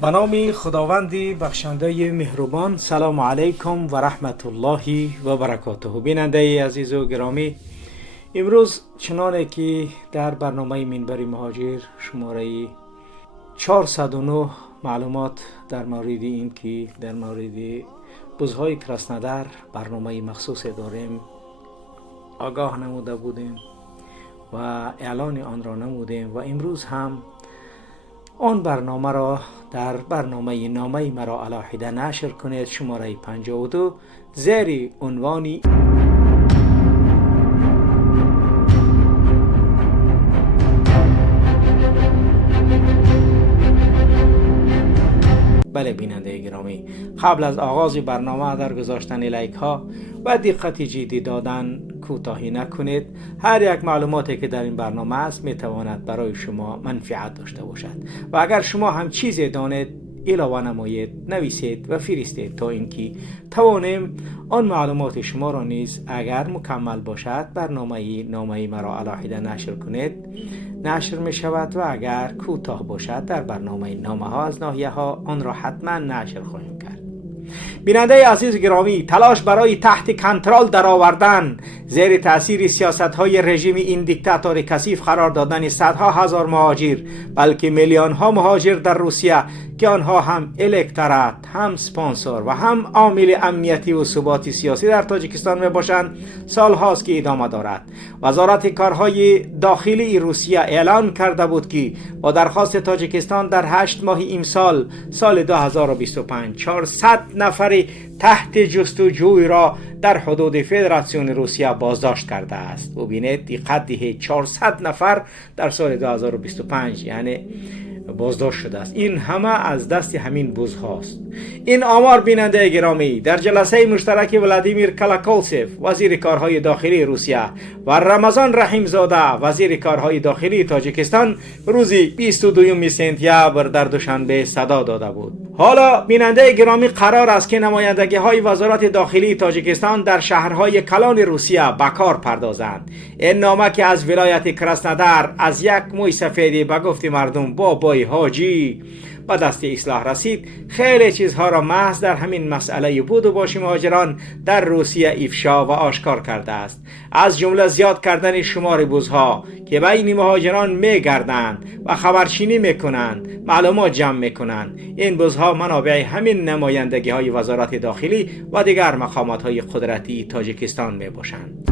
به نام خداوند بخشنده مهربان. سلام علیکم و رحمت الله و برکاته. بیننده عزیز و گرامی، امروز چنانه که در برنامه منبر مهاجر شماره 409 معلومات در مورد این که در مورد بزهای کرسنودر برنامه مخصوص داریم آگاه نموده بودیم و اعلان آن را نمودیم و امروز هم آن برنامه را در برنامه نامه مرا علیحده نشر کنید. شماره 52 زیر عنوانی بله بیننده گرامی، قبل از آغاز برنامه در گذاشتن لایک ها و دقت جدی دادن کوتاهی نکنید. هر یک معلوماتی که در این برنامه است میتواند برای شما منفعت داشته باشد و اگر شما هم چیزی دانید علاوه نمایید، نویسید و فرستید تا اینکه توانیم آن معلومات شما را نیز اگر مکمل باشد نامه مرا علیحده نشر کنید نشر می شود و اگر کوتاه باشد در برنامه نامه ها از ناحیه ها آن را حتما نشر خواهیم کرد. بیننده عزیز گرامی، تلاش برای تحت کنترل درآوردن زیر تاثیر سیاست های رژیم این دیکتاتور کثیف قرار دادن صدها هزار مهاجر بلکه میلیون ها مهاجر در روسیه که آنها هم الکتورات، هم سپانسر و هم عامل امنیتی و ثبات سیاسی در تاجیکستان می باشند سال هاست که ادامه دارد. وزارت کارهای داخلی روسیه اعلان کرده بود که با درخواست تاجیکستان در 8 ماه امسال سال 2025 400 نفر تحت جستجوی را در حدود فدراسیون روسیه بازداشت کرده است. ببینید دقت دهید، 400 نفر در سال 2025 یعنی بازداشت شده است. این همه از دست همین بزهاست. این آمار بیننده گرامی در جلسه مشترک ولادیمیر کلاکولسف وزیر کارهای داخلی روسیه و رمضان رحیمزاده وزیر کارهای داخلی تاجیکستان روز 22 سپتامبر در دوشنبه صدا داده بود. حالا بیننده گرامی قرار است که نمایندگی های وزارت داخلی تاجیکستان در شهرهای کلان روسیه به کار پردازند. این نامه که از ولایت کرسنودر از یک موی سفیدی به گفت مردم بابای حاجی به دست اصلاح رسید خیلی چیزها را محض در همین مسئله بود و باش مهاجران در روسیه افشا و آشکار کرده است. از جمله زیاد کردن شمار بزها که بین مهاجران میگردند و خبرچینی میکنند، معلومات جمع میکنند. این بزها منابع همین نمایندگی های وزارت داخلی و دیگر مقامات های قدرتی تاجیکستان میباشند.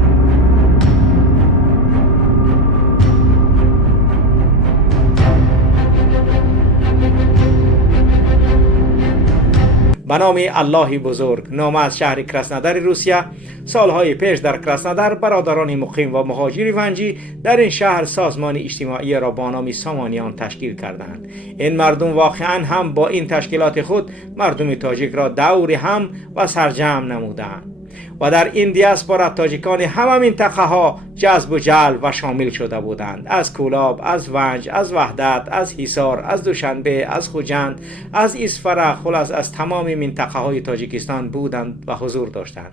به نام الله بزرگ. نامه از شهر کرسنودر روسیه. سالهای پیش در کرسنودر برادران مقیم و مهاجر ونجی در این شهر سازمان اجتماعی را با نام سامانیان تشکیل کردند. این مردم واقعا هم با این تشکیلات خود مردم تاجیک را دور هم و سرجم نمودند و در این دیاسپورا تاجیکان همه منطقه ها جذب و جلب و شامل شده بودند. از کولاب، از ونج، از وحدت، از حصار، از دوشنبه، از خوجند، از اسفره، خلاص از تمام منطقه های تاجیکستان بودند و حضور داشتند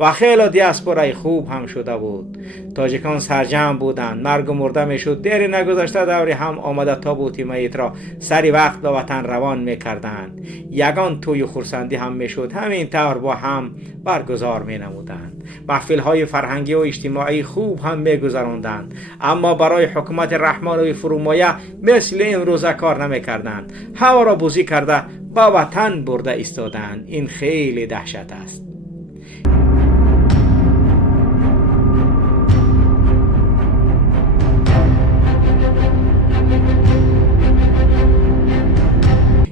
و خیلی دیاسپورای خوب هم شده بود. تاجیکان سرجم بودند، مرگ و مرده میشد. دیر نگذشته دوری هم آمده تابوت میت را سری وقت به وطن روان میکردند. یگان توی خرسندی هم میشد. همین طور با هم برگزار نمودند. محفل های فرهنگی و اجتماعی خوب هم میگذراندند، اما برای حکومت رحمان و فرومایه مثل این روزه کار نمیکردند. هوا را بوزی کرده با وطن برده ایستادند. این خیلی دهشت است.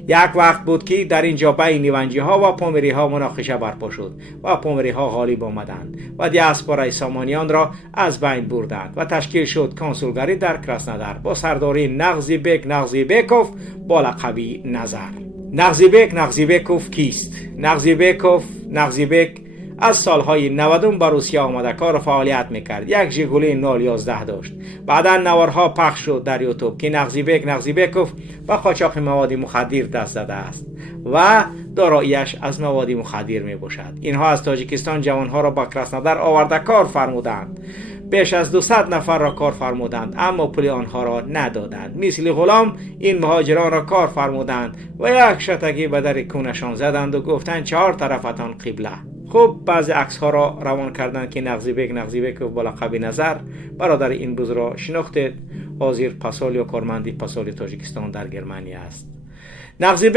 یک وقت بود که در اینجا بین ونجی ها و پامری ها مناقشه برپا شد و پامری ها غالب آمدند و دیاسپورای سامانیان را از بین بردند و تشکیل شد کنسولگری در کرسنودر با سرداری نغزیبکوف با لقب نظر. نغزیبکوف کیست؟ نغزیبک از سالهای 90 به روسیه آمده کار و فعالیت میکرد. یک ژیگولی 011 داشت. بعدا نوارها پخش شد در یوتیوب که نغزیبکوف به قاچاق مواد مخدر دست زده است و داراییش از مواد مخدر می باشد. اینها از تاجیکستان جوانها را با کرسنودر آورده کار فرمودند. بیش از 200 نفر را کار فرمودند، اما پول آنها را ندادند. مثل غلام این مهاجران را کار فرمودند و یک شتکی به در کونشان زدند و گفتند 4 طرفتان قبله. خب بعضی عکس ها را روان کردند که نغزی بیگ با لقب نظر، برادر این بز را شناختید، حاضر پاسال یا کارمندی پاسال تاجیکستان در گرمانی است. نغزی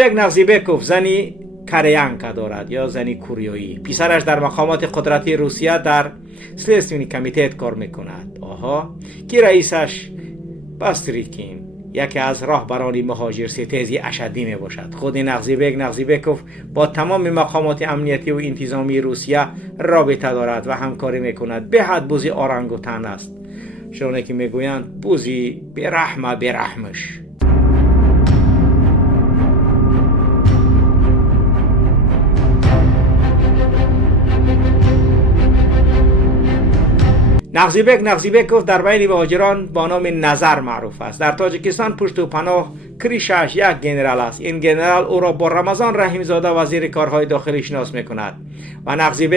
بیگ زنی کریانکا دارد یا زنی کوریایی. پسرش در مقامات قدرتی روسیه در سلیستونی کمیتیت کار میکند. که رئیسش باستریکین یکی از راهبران مهاجر ستیزی اشدی می باشد. خود نغزی بیگوف با تمام مقامات امنیتی و انتظامی روسیه رابطه دارد و همکاری میکند. به حد بوزی آرانگوتان است، شونه که میگویند بوزی برحمش. نغزی بیگ در بین مهاجران با نام نظر معروف است. در تاجیکستان پشت و پناه کریشش یک گنرال است. این گنرال او را با رمضان رحیمزاده وزیر کارهای داخلی شناس میکند و نغزی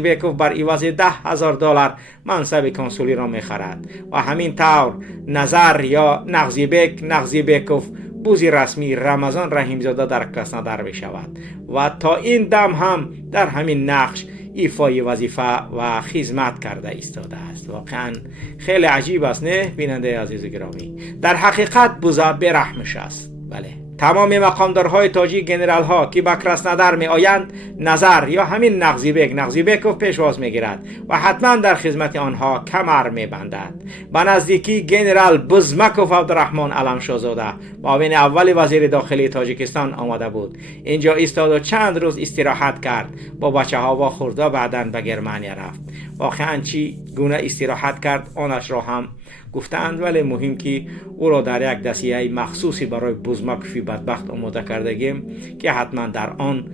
بیگ بر عوض $10,000 منصب کنسولی را میخرد و همین طور نظر یا نغزی بیگ بوزی رسمی رمضان رحیمزاده در کراسنودار می شود و تا این دم هم در همین نقش ایفای وظیفه و خدمت کرده ایستاده است. واقعا خیلی عجیب است، نه بیننده عزیز گرامی؟ در حقیقت بوزا برحمش است. بله، تمام مقامدارهای تاجیک، گنرال ها که به کراسنودار می آیند، نظر یا همین نغزی بیگ پیشواز می گیرد و حتما در خدمت آنها کمر می بندد. به نزدیکی گنرال بزمکوف عبدالرحمن علمشاهزاده معاون اول وزیر داخلی تاجیکستان آمده بود. اینجا ایستاد و چند روز استراحت کرد، با بچه ها و خورده بعداً به گرمانی رفت. واقعا چی گونه استراحت کرد آنش را هم گفتند، ولی مهم که او را در یک دستیه مخصوصی برای بزمکوفی بدبخت آماده کردگیم که حتما در آن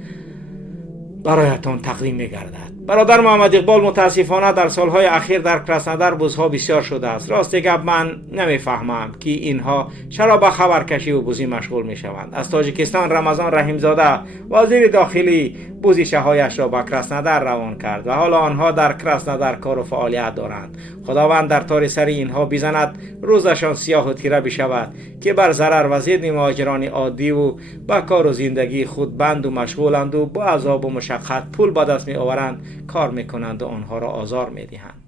برایتان تقدیم می‌گردد. برادر محمد اقبال متاسفانه در سالهای اخیر در کراسنودار بزها بسیار شده است. راست گپ من نمیفهمم که اینها چرا به خبرکشی و بزی مشغول میشوند. از تاجیکستان رمضان رحیمزاده وزیر داخلی بزیشه هایش را به کراسنودار روان کرد و حالا آنها در کراسنودار کار و فعالیت دارند. خداوند در تار سر اینها بزند، روزشان سیاه و تیره بشود که بر ضرر و ضد مهاجران عادی و با کار و زندگی خود بند و مشغولند و با عذاب و مشقت پول به دست می آورند، کار میکنند و آنها را آزار میدهند.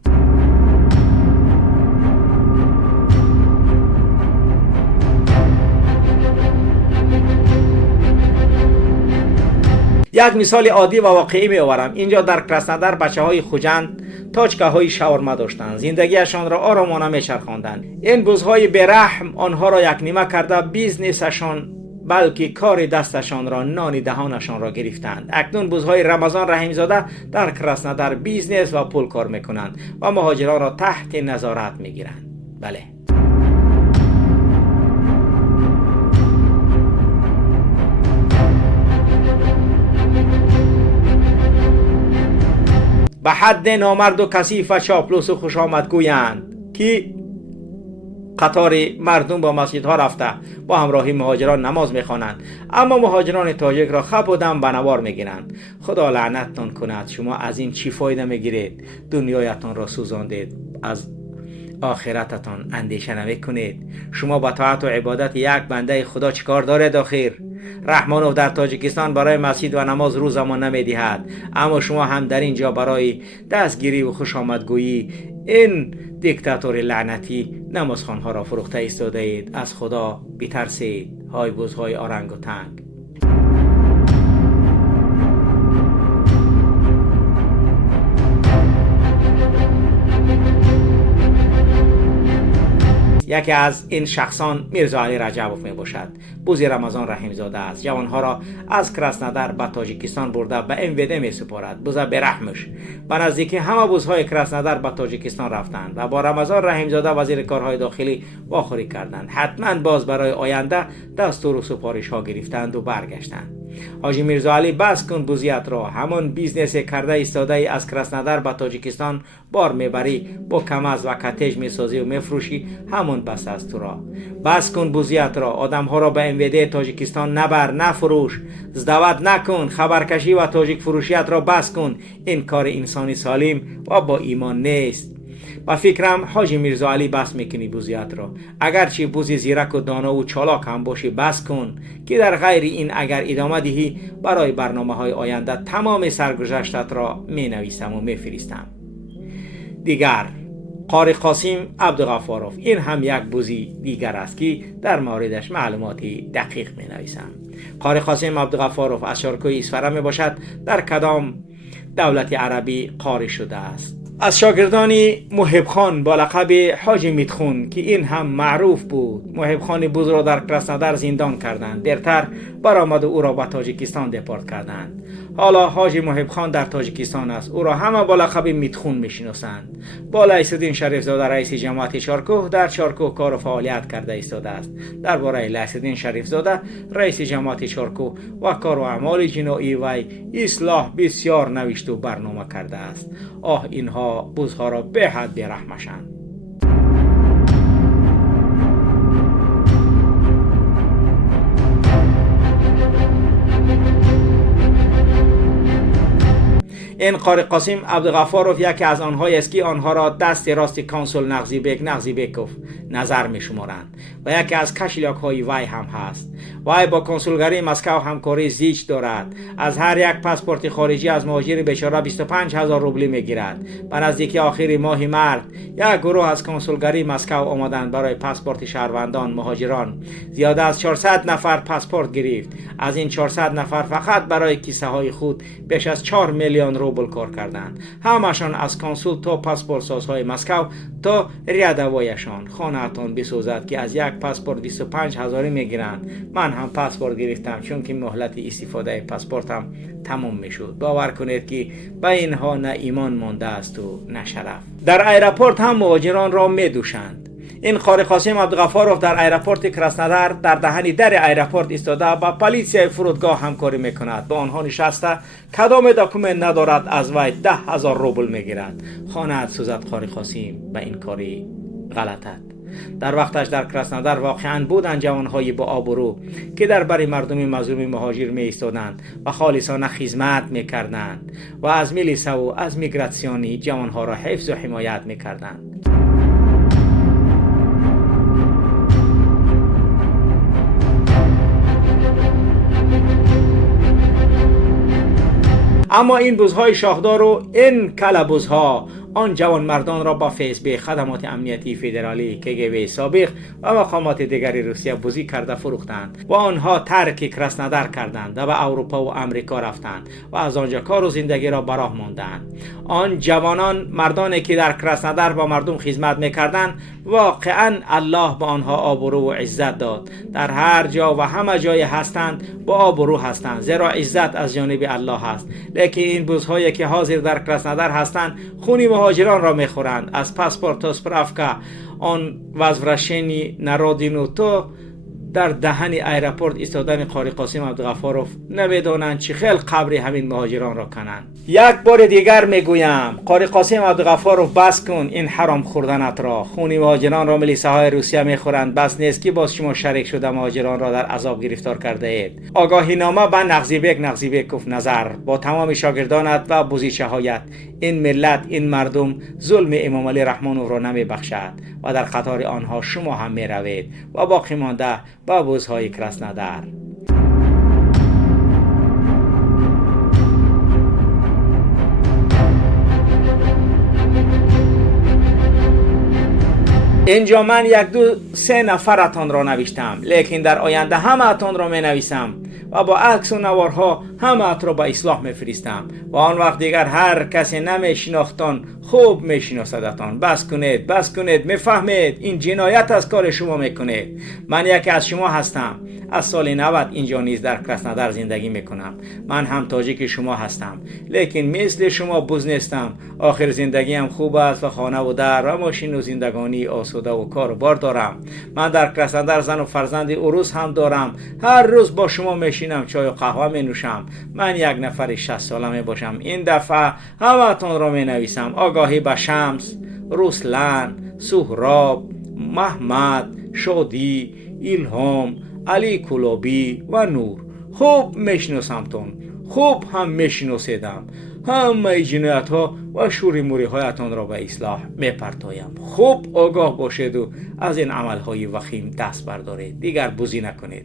یک مثال عادی و واقعی می آورم. اینجا در کراسنودار بچه های خوجند تاچکه های شاورما داشتند، زندگیشان را آرامانه می چرخاندند. این بزهای برحم آنها را یک نیمه کرده بیزنسشان بلکه کار دستشان را، نان دهانشان را گرفتند. اکنون بزهای رمضان رحیمزاده در کراسنودار بیزنس و پول کار میکنند و مهاجران را تحت نظارت میگیرند. بله، به حد نامرد و کثیف و چاپلوس و خوش آمدگویند که قطار مردم با مسجدها رفته با همراهی مهاجران نماز میخوانند، اما مهاجران تاجیک را خپ و دم به نوار میگیرند. خدا لعنتتان کند، شما از این چی فایده میگیرید؟ دنیایتان را سوزاندید، از آخرتتان اندیشه نمیکنید. شما با طاعت و عبادت یک بنده خدا چیکار دارید آخر؟ رحمانوف در تاجیکستان برای مسجد و نماز روزمان نمیدهد، اما شما هم در اینجا برای دستگیری و خوش آمدگویی این دیکتاتور لعنتی نمازخوانها را فروخته ایستاده اید. از خدا بترسید، های بزهای آرانگوتانگ. یکی از این شخصان میرزا علی رجبوف می باشد. بوزی رمضان رحیمزاده است. جوانها را از کراسنودار به تاجیکستان برده به MVD می سپارد. بوزا برحمش. به نزدیکی همه بوزهای کراسنودار به تاجیکستان رفتند و با رمضان رحیمزاده وزیر کارهای داخلی واخوری کردند. حتما باز برای آینده دستور و سپارش ها گرفتند و برگشتند. حاجی میرزا علی بس کن بوزیت را، همون بیزنس کرده ایستاده ای از کراسنودار به تاجیکستان بار میبری، با کمز و کتج میسازی و میفروشی، همون بس است تو را. بس کن بوزیت را، آدم ها را به MVD تاجیکستان نبر، نفروش، زدوت نکن، خبرکشی و تاجیک فروشیت را بس کن. این کار انسانی سالم و با ایمان نیست. با فکرم حاجی میرزا علی بس میکنی بوزیت را. اگرچه بوزی زیرک و دانا و چالاک هم باشی بس کن که در غیر این اگر ادامه دهی برای برنامه های آینده تمام سرگذشتت را می نویسم و می فرستم. دیگر قاری قاسم عبدالغفاروف، این هم یک بوزی دیگر است که در موردش معلوماتی دقیق می نویسم. قاری قاسم عبدالغفاروف از شارکوی اصفهان می باشد. در کدام دولت عربی قاری شده است. از شاگردان محب خان با لقب حاجی میتخون که این هم معروف بود. محب خان بوز را در کراسنودر زندان کردند. دیرتر برآمد و او را به تاجیکستان دپورت کردند. حالا حاجی محب خان در تاجیکستان است. او را همه با لقب میتخون میشناسند. با لیث‌الدین شریف زاده رئیس جماعت چارکوه در چارکوه کار و فعالیت کرده ایستاده است. درباره لیث‌الدین شریف زاده رئیس جماعت چارکوه و کار و اعمال جنایی وی اصلاح بسیار نوشته و برنامه کرده است. اینها بوزها را به حد بی‌رحمشند. این قاری قاسم عبدالغفاروف یکی از آنهایی است که آنها را دست راست کانسول نغزیبکوف نظر می شمارند و یکی از کشیلاک های وی هم هست. وی با کنسولگری مسکو همکاری زیچ دارد. از هر یک پاسپورت خارجی از مهاجر بیچاره 25,000 روبل می گیرد. به نزدیکی آخر ماه مارس یک گروه از کنسولگری مسکو آمدند برای پاسپورت شهروندان مهاجران. زیاده از 400 نفر پاسپورت گرفت. از این 400 نفر فقط برای کیسه های خود بیش از 4 میلیون روبل کار کردند. همشان از کنسول تا پاسپورت سازهای مسکو تا ریادوایشان. خانه‌تان بسوزد که از یک پاسپورت 25,000 میگیرند. من هم پاسپورت گرفتم چون که مهلت استفاده پاسپورتم تمام میشد. باور کنید که به اینها نه ایمان مانده است و نه شرف. در ایرپورت هم مهاجران را میدوشند. این قاری قاسم عبدالغفاروف در ایرپورت کراسنودر در دهن در ایرپورت ایستاده با پلیس فرودگاه همکاری میکند. با آنها نشسته کدام دکومنت ندارد از وی 10,000 روبل میگیرد. خانه سوزد قاری قاسم به این کاری غلطت. در وقتش در کراسنودر واقعا بودند جوانهای با آبرو که در بر مردم مظلوم مهاجر می ایستادند و خالصانه خدمت میکردند و از میلیسا و از میگراسیونی جوانها را حفظ و حمایت میکردند. اما این بوزهای شاخدار و این کلبوزها آن جوان مردان را با فیسبوک خدمات امنیتی فدرالی KGB سابق و مقامات دیگری روسیه بوزی کرده فروختند و آنها ترک کراسنودر کردند و به اروپا و امریکا رفتند و از آنجا کار و زندگی را براه ماندند. آن جوانان مردانی که در کراسنودر با مردم خدمت میکردند واقعا الله به آنها آبرو و عزت داد. در هر جا و همه جای هستند با آبرو هستند، زیرا عزت از جانب الله است. لیکن این بوزهایی که حاضر در کراسنودر هستند خون مهاجران را میخورند. از پاسپورت تا سپرافکا آن وزورشنی نرادینو تو در دهن ایرپورت ایستادن قاری قاسم عبدالغفاروف نمیدانند چه خیل قبر همین مهاجران را کنند. یک بار دیگر میگویم قاری قاسم عبدالغفاروف بس کن این حرام خوردنت را. خون مهاجران را میلیساهای روسیه میخورند. بس نیست که باز شما شریک شده مهاجران را در عذاب گرفتار کرده اید. آگاهی نامه به نغزیبکوف نظر با تمام شاگردانت و بوزیچه هایت. این ملت این مردم ظلم امام علی رحمانو را نمیبخشد و در قطار آنها شما هم میروید و باقی مانده با بوزهای کراسنودر. اینجا من 1-2-3 نفرتان را نوشتم، لیکن در آینده همه اتان را می نویسم و با عکس و نوارها همه ات را به اصلاح می فرستم و آن وقت دیگر هر کسی نمی شناختان خوب می شناسدتان. بس کنید میفهمید این جنایت از کار شما میکنید. من یکی از شما هستم. از سال 90 اینجا نیز در کراسنودر زندگی میکنم. من هم تاجیک شما هستم، لیکن مثل شما بوز نیستم. آخر زندگیم خوب است و خانه و در و ماشین و زندگانی آسوده و کار و بار دارم. من در کراسنودر زن و فرزند عروس هم دارم. هر روز با شما میشینم، چای و قهوه می نوشم. من یک نفر 60 ساله می باشم. این دفعه همه تون را می نویسم. آگاهی به شمس، رسلان، سهراب، محمد، شادی، الهام، علی کلابی و نور. خوب میشناسمتون، خوب هم میشناسیدم همه جنایت ها و شوری موری هایتان را به اصلاح میپرتایم. خوب آگاه باشید و از این عمل های وخیم دست بردارید، دیگر بزی نکنید.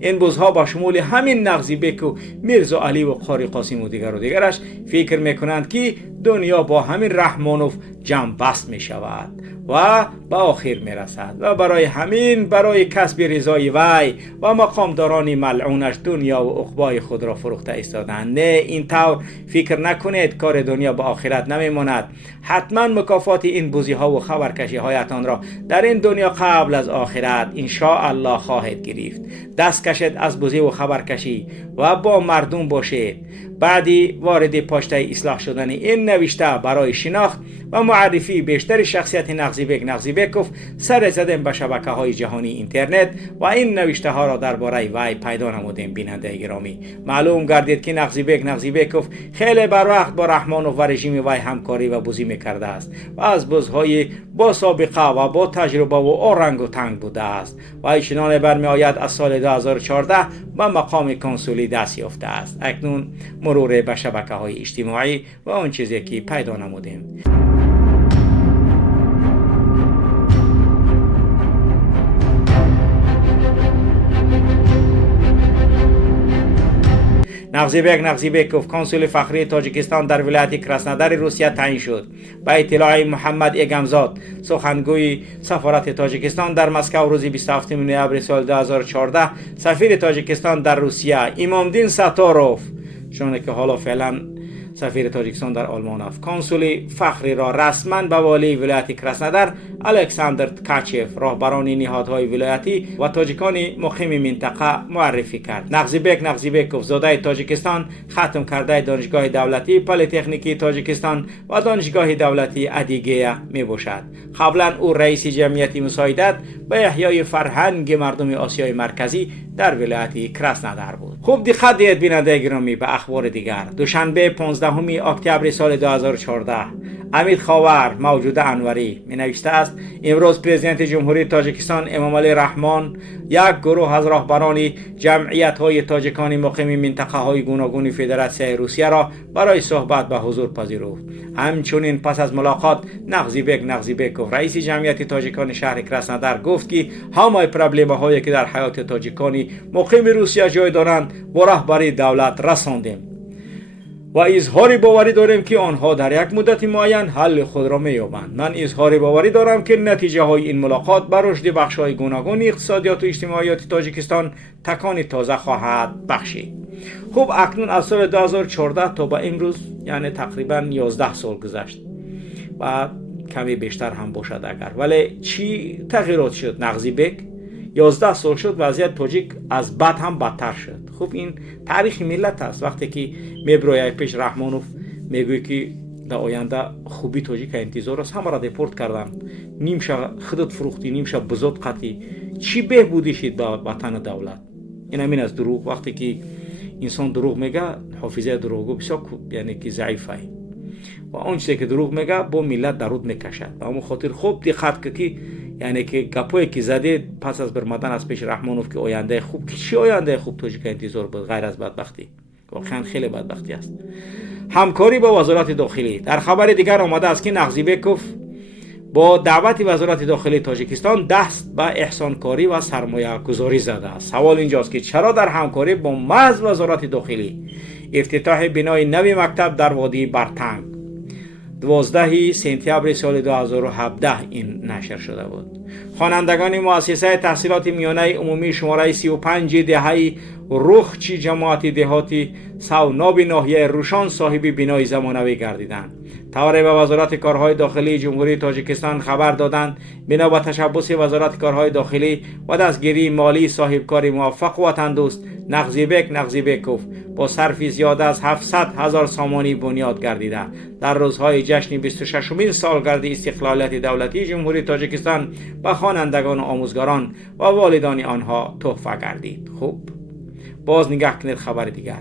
این بزها با شمول همین نغزی بک و میرزا علی و قاری قاسم و دیگرش فکر میکنند که دنیا با همین رحمانوف جمع بست می شود و به آخر می رسد و برای همین برای کسب رضای وی و مقامداران ملعونش دنیا و عقبای خود را فروخته ایستادند. نه، این طور فکر نکنید کار دنیا به آخرت نمی ماند. حتما مکافات این بزی ها و خبرکشی هایتان را در این دنیا قبل از آخرت ان شاء الله خواهید گرفت. دست کشید از بزی و خبرکشی و با مردم باشید. بعدی وارد پاشته اصلاح شدن این نوشته برای شناخت و معرفی بیشتر شخصیت نغزی بکوف سر زدیم به شبکه های جهانی اینترنت و این نوشته ها را درباره وی پیدا نمودیم. بیننده گرامی، معلوم گردید که نغزی بکوف خیلی بر وقت با رحمانوف و رژیم وی همکاری و بزی میکرده است و از بزهای با سابقه و با تجربه و آرنگ و تنگ بوده است و چنان برمی آید از سال 2014 به مقام کنسولی دست یافته است. اکنون مرور به شبکه های اجتماعی و آن چیزی که پیدا نمودیم. نغزی بکوف کنسول فخری تاجیکستان در ولایت کراسنودار روسیه تعیین شد. با اطلاع محمد ایگمزاد، سخنگوی سفارت تاجیکستان در مسکو، روز 27 نوامبر سال 2014 سفیر تاجیکستان در روسیه امامدین ستاروف، چون که حالا فعلا سفیر تاجیکستان در آلمان است، کنسول فخری را رسما به والی ولایت کراسنودار الکساندر تکاچف، راهبران نهادهای ولایتی و تاجیکان مقیم منطقه معرفی کرد. نغزی بکوف زاده تاجیکستان، ختم کرده دانشگاه دولتی پلی‌تکنیکی تاجیکستان و دانشگاه دولتی ادیگه می باشد. قبلا او رئیس جمعیت مساعدت به احیای فرهنگ مردم آسیای مرکزی در ولایت کراسنودار بود. خوب دقت دهید بیننده گرامی به اخبار دیگر. دوشنبه 15 اکتبر سال 2014 امید خاور موجود انوری می نوشته است: امروز پرزیدنت جمهوری تاجیکستان امامعلی رحمان یک گروه از راهبران جمعیت های تاجیکان مقیم منطقه های گوناگون فدراسیون روسیه را برای صحبت به حضور پذیرفت. همچنین پس از ملاقات نغزی بکوف رئیس جمعیت تاجیکان شهر کراسنودار گفت که همه پرابلم هایی که در حیات تاجیکان مقیم روسیه جای دارند با رهبری دولت رساندیم و اظهار باوری داریم که آنها در یک مدت معین حل خود را می‌یابند. من اظهار باوری دارم که نتیجه های این ملاقات بر رشد بخش‌های گوناگون اقتصادیات و اجتماعیات تاجیکستان تکان تازه خواهد بخشید. خب اکنون از سال 2014 تا به امروز یعنی تقریبا 11 سال گذشت و کمی بیشتر هم باشد اگر، ولی چی تغییرات شد؟ نغزی بک 11 سال شد وضعیت تاجیک از بد هم بدتر شد. خب این تاریخ ملت است. وقتی که میبروی پیش رحمانوف میگوی که در آینده خوبی تاجیک انتظار است، همه را دپورت کردن، نیم شب خودت فروختی، نیم شب بزود قطعی، چی بهبودی شد به وطن دولت؟ این همین از دروغ. وقتی که انسان دروغ میگه حافظه دروغگو بسیار یعنی که ضعیفه و اون چیزی که دروغ میگه با ملت درود میکشد. و اما خاطر خوب دقت که یعنی که گپایی که زده پس از برمدن از پیش رحمانوف که آینده خوب، که چی آینده خوب تاجیک انتظار بود غیر از بدبختی؟ واقعا خیلی بدبختی است. همکاری با وزارت داخلی. در خبر دیگر آمده است که نغزی بکوف با دعوت وزارت داخلی تاجیکستان دست به احسانکاری و سرمایه گذاری زده است. سوال اینجاست که چرا در همکاری با محض وزارت داخلی افتتاح بنای نوی مکتب در وادی برتنگ 12 سپتامبر سال 2017 این نشر شده بود. خوانندگان مؤسسه تحصیلات میانه عمومی شماره 35 دهه رخچی جماعت دهاتی سوناب ناحیه روشان صاحب بنای زمانوی گردیدند. طوری به وزارت کارهای داخلی جمهوری تاجیکستان خبر دادند بنا به تشبث وزارت کارهای داخلی و دستگیری مالی صاحبکار موفق وطن دوست نغزی بکوف با صرف زیاده از 700,000 سامانی بنیاد گردیده در روزهای جشن 26مین سالگرد استقلالیت دولتی جمهوری تاجیکستان به خوانندگان و آموزگاران و والدان آنها تحفه گردید. خوب باز نگاه کنید خبر دیگر.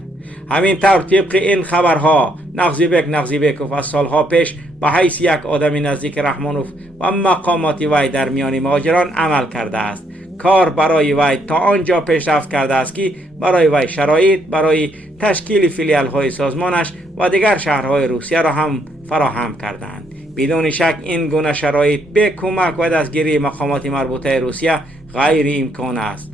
همین طور طبق این خبرها نغزی بکوف از سالها پیش به حیث یک آدم نزدیک رحمانوف و مقامات وی در میان مهاجران عمل کرده است. کار برای وی تا آنجا پیشرفت کرده است که برای وی شرایط برای تشکیل فیلیال های سازمانش و دیگر شهرهای روسیه را هم فراهم کردند. بدون شک این گونه شرایط به کمک و دستگیری مقامات مربوطه روسیه غیر امکان است.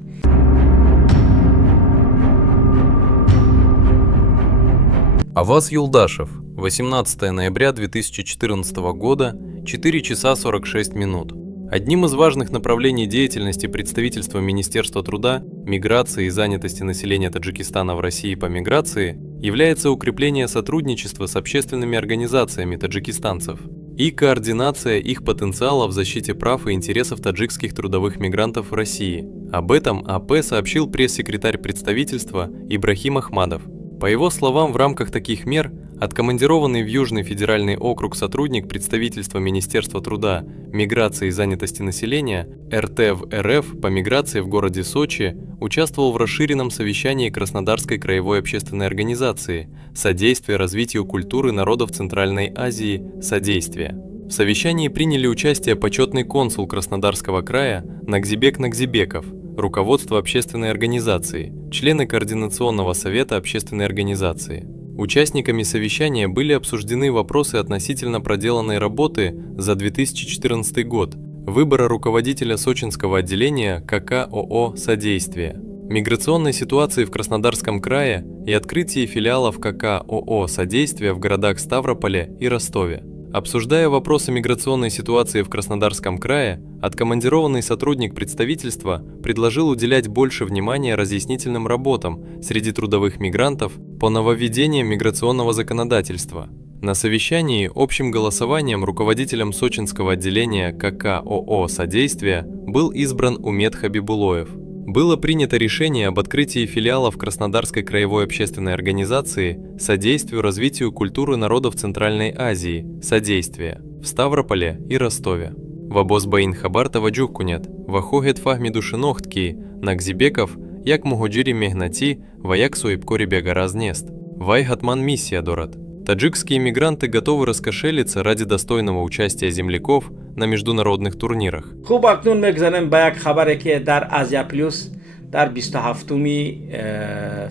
Аваз Юлдашев, 18 ноября 2014 года, 4 часа 46 минут. Одним из важных направлений деятельности представительства Министерства труда, миграции и занятости населения Таджикистана в России по миграции является укрепление сотрудничества с общественными организациями таджикистанцев и координация их потенциала в защите прав и интересов таджикских трудовых мигрантов в России. Об этом АП сообщил пресс-секретарь представительства Ибрахим Ахмадов. По его словам, в рамках таких мер откомандированный в Южный федеральный округ сотрудник представительства Министерства труда, миграции и занятости населения РТ в РФ по миграции в городе Сочи участвовал в расширенном совещании Краснодарской краевой общественной организации «Содействие развитию культуры народов Центральной Азии. Содействие». В совещании приняли участие почетный консул Краснодарского края Нагзибек Нагзибеков, руководство общественной организации, члены Координационного совета общественной организации. Участниками совещания были обсуждены вопросы относительно проделанной работы за 2014 год, выбора руководителя сочинского отделения КК ООО «Содействие», миграционной ситуации в Краснодарском крае и открытии филиалов КК ООО «Содействие» в городах Ставрополе и Ростове. Обсуждая вопросы миграционной ситуации в Краснодарском крае, откомандированный сотрудник представительства предложил уделять больше внимания разъяснительным работам среди трудовых мигрантов по нововведениям миграционного законодательства. На совещании общим голосованием руководителем сочинского отделения КК ООО «Содействие» был избран Умет Хабибулоев. Было принято решение об открытии филиалов Краснодарской краевой общественной организации «Содействию развитию культуры народов Центральной Азии. Содействие» в Ставрополе и Ростове. Вабозбаин хабар таваджукунет, вахогет фахмидушинохтки, Нагзибеков, як мугуджири мегнати, ваяк суипкори бегаразнест. Вайгатман миссия дорат. Таджикские мигранты готовы раскошелиться ради достойного участия земляков на международных турнирах. خوب اکنون میگذاریم به یک خبری که در آزیا پلوس در 27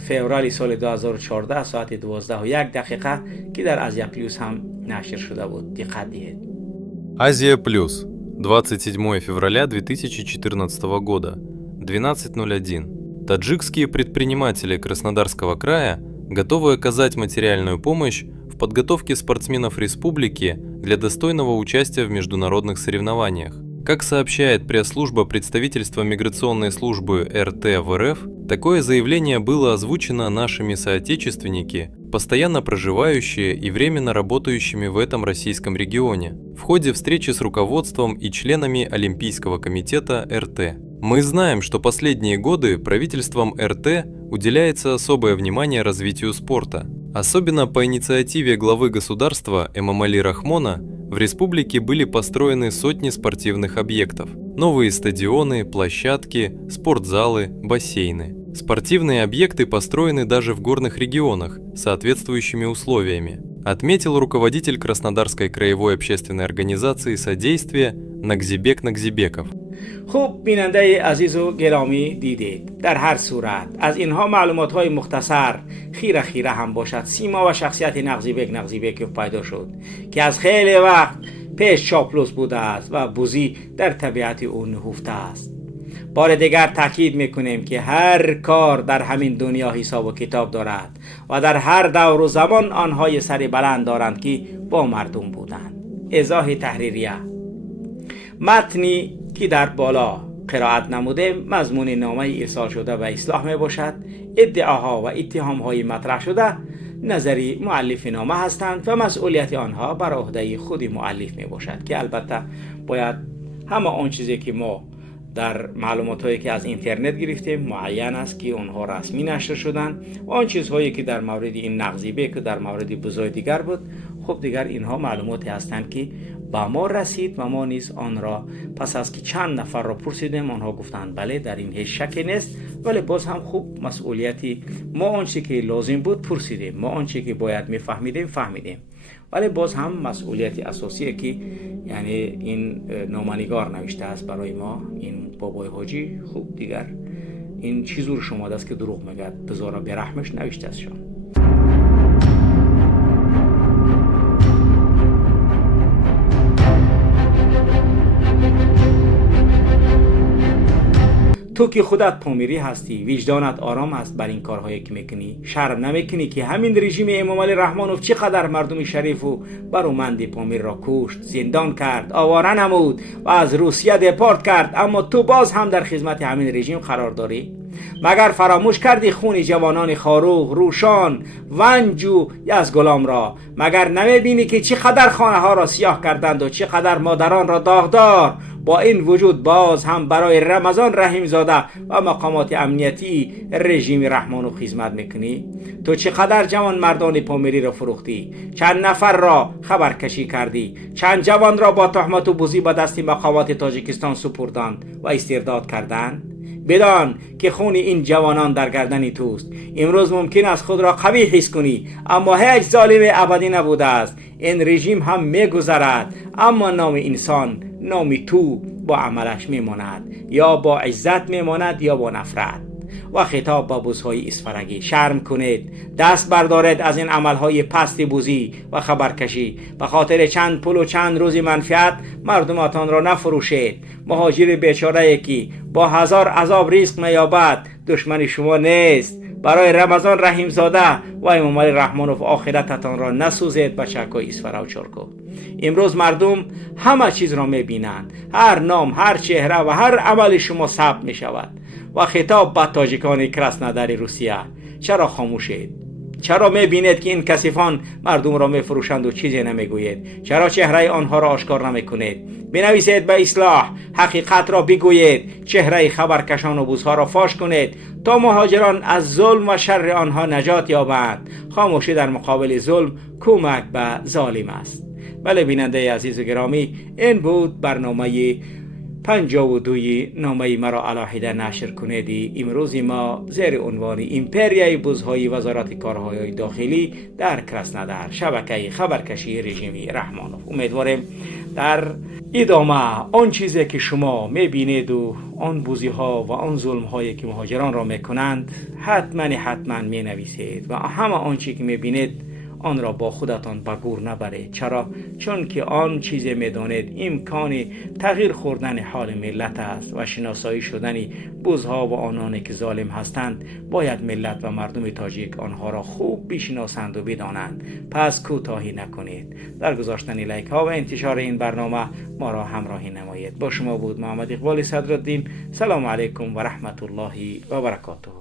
فوریه سال 2014 ساعت 12:01 که در آزیا پلوس هم نشر شده بود. دقت دهید. Азия Плюс, 27 февраля 2014 года, 12:01. Таджикские предприниматели Краснодарского края готовы оказать материальную помощь в подготовке спортсменов республики для достойного участия в международных соревнованиях. Как сообщает пресс-служба представительства миграционной службы РТ в РФ, такое заявление было озвучено нашими соотечественники, постоянно проживающие и временно работающими в этом российском регионе, в ходе встречи с руководством и членами Олимпийского комитета РТ. Мы знаем, что последние годы правительством РТ уделяется особое внимание развитию спорта. Особенно по инициативе главы государства Эмомали Рахмона в республике были построены сотни спортивных объектов. Новые стадионы, площадки, спортзалы, бассейны. Спортивные объекты построены даже в горных регионах с соответствующими условиями, отметил руководитель Краснодарской краевой общественной организации «Содействие» Нагзибек Нагзибеков. خوب بیننده عزیز و گرامی دیدید. در هر صورت از اینها معلومات های مختصر خیره هم باشد سیما و شخصیت نغزیبک پیدا شد که از خیلی وقت پیش چاپلوس بوده است و بوزی در طبیعت او نهفته است. بار دیگر تاکید میکنیم که هر کار در همین دنیا حساب و کتاب دارد و در هر دور و زمان آنهای سری بلند دارند که با مردم بودند. ایضاح تحریریه. متنی که در بالا قرائت نموده مضمون نامه ارسال شده و اصلاح می باشد. ادعاها و اتهامهای مطرح شده نظری مؤلف نامه هستند و مسئولیت آنها بر عهده خود مؤلف می باشد که البته باید همه آن چیزی که ما در معلومات هایی که از اینترنت گرفتیم معین است که اونها رسمی نشر شدن. آن چیزهایی که در مورد این نغزیبک و در مورد بزای دیگر بود خب دیگر اینها معلوماتی هستند که با ما رسید و ما نیز آن را پس از که چند نفر را پرسیدیم آنها گفتند بله در این هیچ شکی نیست، ولی باز هم خوب مسئولیتی ما آنچه که لازم بود پرسیدیم، ما آنچه که باید میفهمیدیم فهمیدیم، ولی باز هم مسئولیتی اساسی که یعنی این نامنگار نوشته است برای ما، این بابای حاجی، خوب دیگر این چی زور شما دست که دروغ میگد، بذارا برحمش نوشته است شما. تو که خودت پامیری هستی، وجدانت آرام است بر این کارهایی که میکنی؟ شرم نمیکنی که همین رژیم امام علی رحمانوف چقدر مردم شریف و برومند پامیر را کشت، زندان کرد، آواره نمود و از روسیه دپارت کرد، اما تو باز هم در خدمت همین رژیم قرار داری؟ مگر فراموش کردی خون جوانان خاروق، روشان، ونجو یزگلام را؟ مگر نمیبینی که چقدر خانه ها را سیاه کردند و چقدر مادران را داغدار؟ با این وجود باز هم برای رمضان رحیم زاده و مقامات امنیتی رژیم رحمانوف خدمت میکنی؟ تو چقدر جوان مردان پامیری را فروختی؟ چند نفر را خبرکشی کردی؟ چند جوان را با تهمت و بازی به دست مقامات تاجیکستان سپردند و استرداد کردند؟ بدان که خون این جوانان در گردن توست. امروز ممکن است خود را قوی حس کنی، اما هیچ ظالم ابدی نبوده است. این رژیم هم میگذرد، اما نام انسان، نام تو با عملش میماند، یا با عزت میماند یا با نفرت. و خطاب با بوزهای اسفرگی: شرم کنید، دست بردارید از این عملهای پست بوزی و خبرکشی. به خاطر چند پول و چند روز منفعت مردمتان را نفروشید. مهاجر بیچاره که با هزار عذاب رزق میابد دشمن شما نیست. برای رمضان رحیم زاده و امام علی رحمانوف آخرتتان را نسوزید به چکای اسفره و چرکو. امروز مردم همه چیز را میبینند، هر نام، هر چهره و هر عمل شما ثبت میشود. و خطاب به تاجیکان کراسنودار روسیه: چرا خاموشید؟ چرا میبینید که این کثیفان مردم را میفروشند و چیزی نمیگویید؟ چرا چهره آنها را آشکار نمیکنید؟ بنویسید به اصلاح، حقیقت را بگویید، چهره خبرکشان و بوزها را فاش کنید تا مهاجران از ظلم و شر آنها نجات یابند. خاموشی در مقابل ظلم کمک به ظالم است. بله بیننده عزیز و گرامی، این بود برنامه 52 نامه مرا علاهیده نشر کنید. امروز ما زیر عنوان ایمپریای بوزهای وزارت کارهای داخلی در کراسنودار، شبکه خبرکشی رژیم رحمانوف. امیدواریم در ادامه آن چیزی که شما میبینید و آن بوزی ها و آن ظلم هایی که مهاجران را میکنند حتما می نویسید و همه آنچه که میبینید آن را با خودتان به گور نبرید. چرا؟ چون که آن چیزی میدانید امکان تغییر خوردن حال ملت است و شناسایی شدن بوزها و آنانی که ظالم هستند. باید ملت و مردم تاجیک آنها را خوب بشناسند و بدانند. پس کوتاهی نکنید در گذاشتن لایک ها و انتشار این برنامه ما را همراهی نمایید. با شما بود محمد اقبال صدرالدین. سلام علیکم و رحمت الله و برکاته.